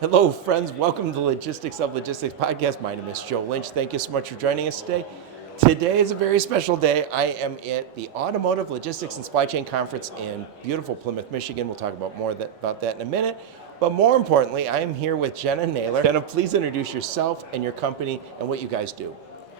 Hello, friends. Welcome to the Logistics of Logistics podcast. My name is Joe Lynch. Thank you so much for joining us today. Today is a very special day. I am at the Automotive Logistics and Supply Chain Conference in beautiful Plymouth, Michigan. We'll talk about about that in a minute. But more importantly, I am here with Jenna Naylor. Jenna, please introduce yourself and your company and what you guys do.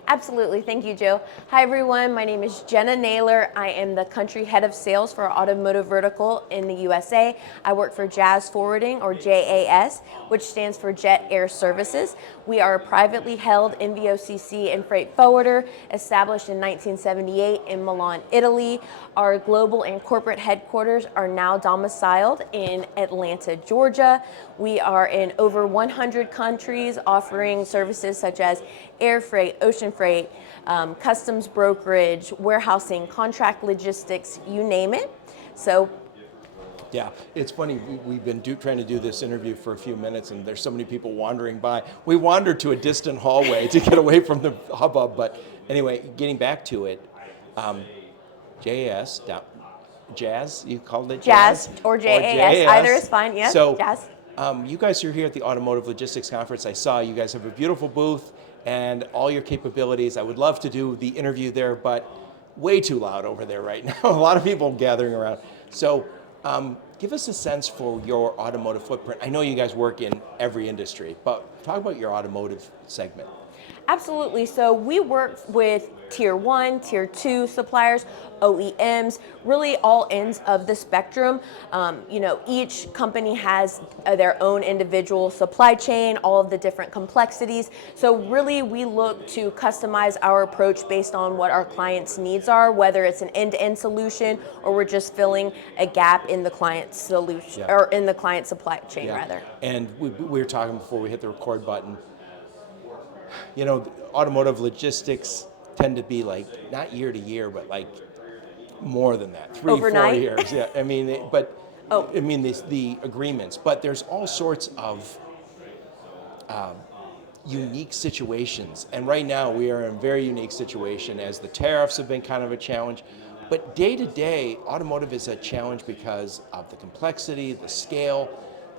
Absolutely. Thank you, Joe. Hi, everyone. My name is Jenna Naylor. I am the country head of sales for Automotive Vertical in the USA. I work for JAS Forwarding, or JAS, which stands for Jet Air Services. We are a privately held NVOCC and freight forwarder established in 1978 in Milan, Italy. Our global and corporate headquarters are now domiciled in Atlanta, Georgia. We are in over 100 countries offering services such as air freight, ocean freight, customs brokerage, warehousing, contract logistics, you name it. Yeah, it's funny. We've been trying to do this interview for a few minutes, and there's so many people wandering by. We wandered to a distant hallway to get away from the hubbub. But anyway, getting back to it, Jazz, you called it JAS or JAS, either is fine. Yes, So, JAS. you guys are here at the Automotive Logistics Conference. I saw you guys have a beautiful booth and all your capabilities. I would love to do the interview there, but way too loud over there right now. A lot of people gathering around. So, give us a sense for your automotive footprint. I know you guys work in every industry, but talk about your automotive segment. Absolutely. So we work with tier 1, tier 2 suppliers, OEMs, really all ends of the spectrum. Each company has their own individual supply chain, all of the different complexities. So really we look to customize our approach based on what our clients' needs are, whether it's an end-to-end solution or we're just filling a gap in the client's solution, or in the client supply chain rather. And we were talking before we hit the record button. You know, automotive logistics tend to be like not year to year, but like more than that, 3, Overnight? 4 years. Yeah, I mean, the agreements, but there's all sorts of unique situations. And right now we are in a very unique situation as the tariffs have been kind of a challenge. But day to day, automotive is a challenge because of the complexity, the scale,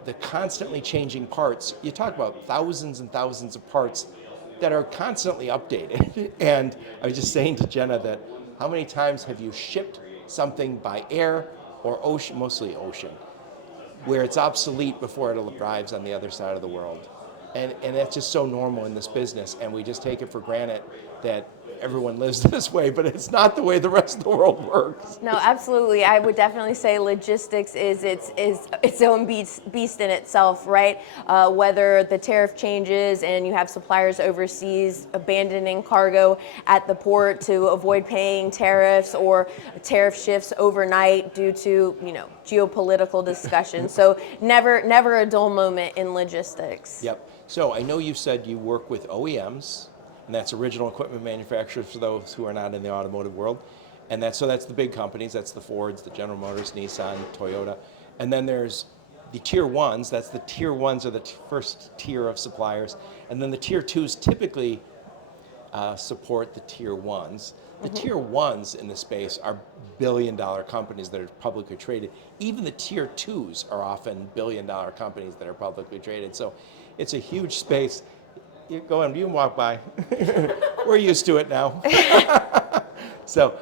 the constantly changing parts. You talk about thousands and thousands of parts that are constantly updated. And I was just saying to Jenna that how many times have you shipped something by air or ocean, mostly ocean, where it's obsolete before it arrives on the other side of the world? And that's just so normal in this business, and we just take it for granted that everyone lives this way, but it's not the way the rest of the world works. No, absolutely. I would definitely say logistics is its own beast in itself, right? Whether the tariff changes and you have suppliers overseas abandoning cargo at the port to avoid paying tariffs, or tariff shifts overnight due to geopolitical discussions. So never a dull moment in logistics. Yep. So I know you said you work with OEMs, and that's original equipment manufacturers for those who are not in the automotive world. And that's the big companies, that's the Fords, the General Motors, Nissan, Toyota. And then there's the tier ones, that's the tier ones are the first tier of suppliers. And then the tier twos typically support the tier ones. The tier ones in the space are billion-dollar companies that are publicly traded. Even the tier twos are often billion-dollar companies that are publicly traded. So it's a huge space. You go in, you can walk by. We're used to it now. So,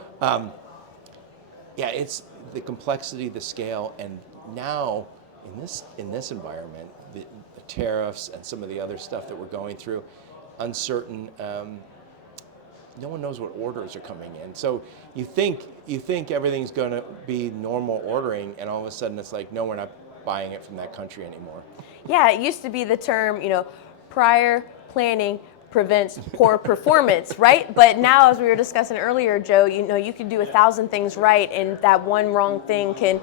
it's the complexity, the scale, and now in this environment, the tariffs and some of the other stuff that we're going through, uncertain. No one knows what orders are coming in. So you think everything's going to be normal ordering, and all of a sudden it's like, no, we're not buying it from that country anymore. Yeah, it used to be the term, prior planning prevents poor performance, right? But now, as we were discussing earlier, Joe, you can do 1,000 things right, and that one wrong thing can,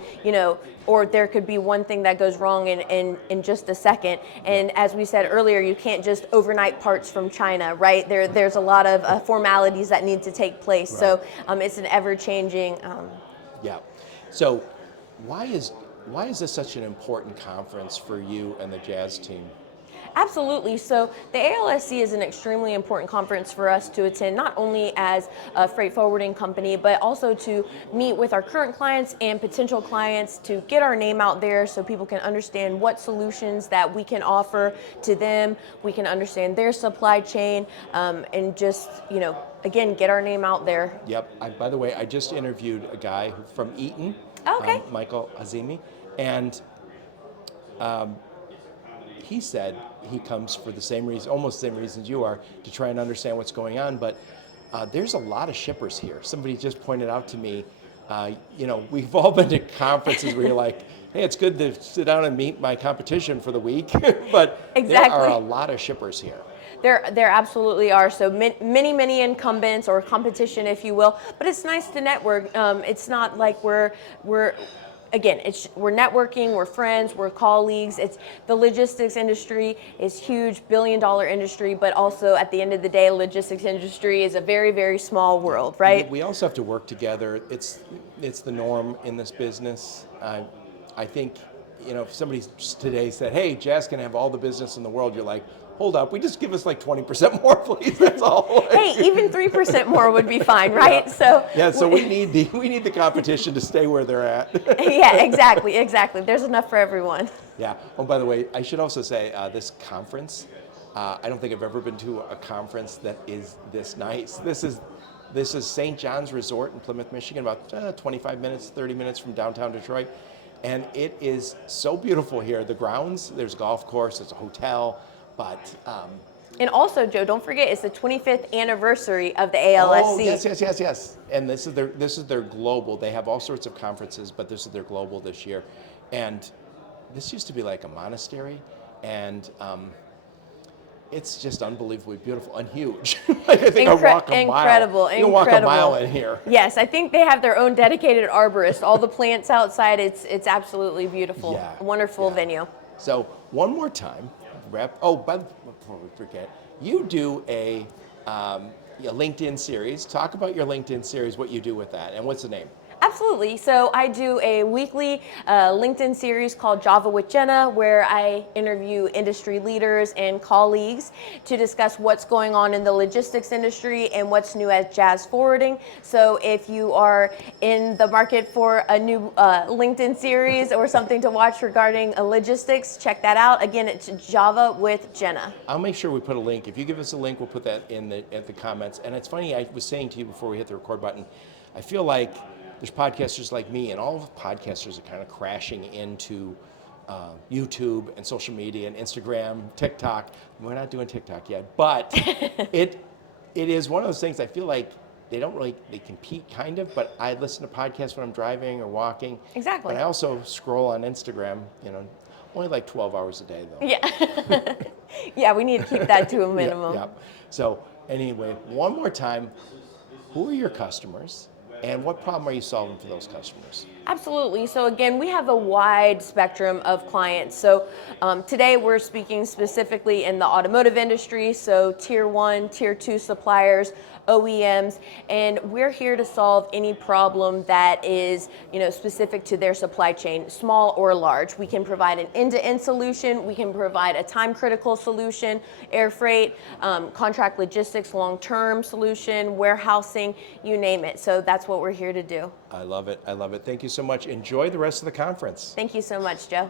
or there could be one thing that goes wrong in just a second. And as we said earlier, you can't just overnight parts from China, right? There's a lot of formalities that need to take place. Right. So it's an ever-changing. Yeah. So why is this such an important conference for you and the JAS team? Absolutely. So the ALSC is an extremely important conference for us to attend, not only as a freight forwarding company, but also to meet with our current clients and potential clients to get our name out there so people can understand what solutions that we can offer to them. We can understand their supply chain, and just, again, get our name out there. Yep. By the way, I just interviewed a guy from Eaton, Okay. Michael Azimi, and he said he comes for the same reason, almost the same reasons you are, to try and understand what's going on. But there's a lot of shippers here. Somebody just pointed out to me, we've all been to conferences where you're like, hey, it's good to sit down and meet my competition for the week, but Exactly. there are a lot of shippers here. There absolutely are. So many incumbents or competition, if you will. But it's nice to network. It's not like we're again, we're networking, we're friends, we're colleagues. It's the logistics industry is huge, billion-dollar industry, but also at the end of the day, logistics industry is a very, very small world, right? We also have to work together. It's the norm in this business. I think, if somebody today said, hey, JAS can have all the business in the world, you're like, hold up, we just give us like 20% more, please. That's all. Hey, even 3% more would be fine, right? Yeah. So we need the competition to stay where they're at. Yeah, exactly. There's enough for everyone. Yeah. Oh, by the way, I should also say this conference. I don't think I've ever been to a conference that is this nice. This is St. John's Resort in Plymouth, Michigan, about 25 minutes, 30 minutes from downtown Detroit, and it is so beautiful here. The grounds, there's a golf course, there's a hotel. But and also, Joe, don't forget, it's the 25th anniversary of the ALSC. Oh, yes. And this is their global. They have all sorts of conferences, but this is their global this year. And this used to be like a monastery, and it's just unbelievably beautiful and huge. I think I walk a mile. Incredible. You can walk a mile in here. Yes, I think they have their own dedicated arborist. All the plants outside. It's absolutely beautiful. Yeah, Wonderful venue. So one more time. Before we forget, you do a LinkedIn series. Talk about your LinkedIn series, what you do with that, and what's the name? Absolutely. So I do a weekly LinkedIn series called Java with Jenna, where I interview industry leaders and colleagues to discuss what's going on in the logistics industry and what's new at JAS Forwarding. So if you are in the market for a new LinkedIn series or something to watch regarding logistics, check that out. Again, it's Java with Jenna. I'll make sure we put a link. If you give us a link, we'll put that at the comments. And it's funny, I was saying to you before we hit the record button, I feel like there's podcasters like me, and all of the podcasters are kind of crashing into YouTube and social media and Instagram, TikTok. We're not doing TikTok yet, but it is one of those things I feel like they compete kind of, but I listen to podcasts when I'm driving or walking. Exactly. But I also scroll on Instagram, only like 12 hours a day though. Yeah. Yeah, we need to keep that to a minimum. Yeah. So anyway, one more time, who are your customers? And what problem are you solving for those customers? Absolutely. So again, we have a wide spectrum of clients. So today we're speaking specifically in the automotive industry, so tier 1, tier 2 suppliers, OEMs, and we're here to solve any problem that is, specific to their supply chain, small or large. We can provide an end-to-end solution. We can provide a time-critical solution, air freight, contract logistics, long-term solution, warehousing, you name it. So that's what we're here to do. I love it. Thank you so much. Enjoy the rest of the conference. Thank you so much, Joe.